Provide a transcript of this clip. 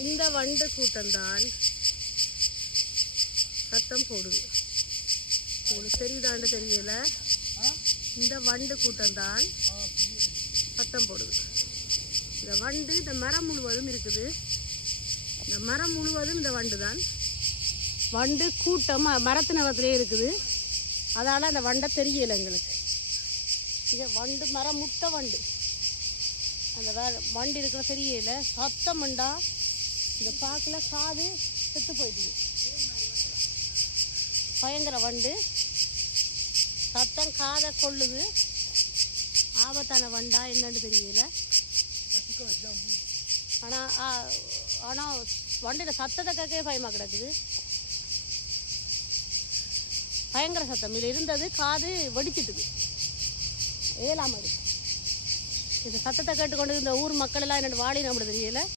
இந்த வண்டு கூட்டம்தான் சத்தம் போடுது. உங்களுக்கு தெரியுதான்னு தெரியல. இந்த வண்டு கூட்டம்தான் சத்தம் போடுது. இந்த வண்டு இந்த மரம் முழுவதும் இருக்குது. இந்த மரம் முழுவதும் இந்த வண்டு தான். வண்டு கூட்டம் மரத்தினத்திலே இருக்குது. அதால் அந்த வண்டை தெரியலை எங்களுக்கு. இங்கே வண்டு மரம் முட்டை வண்டு அந்த வண்டு இருக்கிற தெரியல. சத்தம் உண்டா இந்த பாக்கில் காது செத்து போயிடுது. பயங்கர வண்டு சத்தம் காதை கொள்ளுது. ஆபத்தான வண்டா என்னன்னு தெரியல. ஆனால் வண்டியில் சத்தத்தை கேட்கவே பயமாக கிடக்குது. பயங்கர சத்தம் இதில் இருந்தது. காது வெடிச்சிட்டுது. ஏலாமல் இருக்கு. இந்த சத்தத்தை கேட்டுக்கொண்டு இந்த ஊர் மக்கள் எல்லாம் என்னோட வாழி நம்மளுக்கு தெரியல.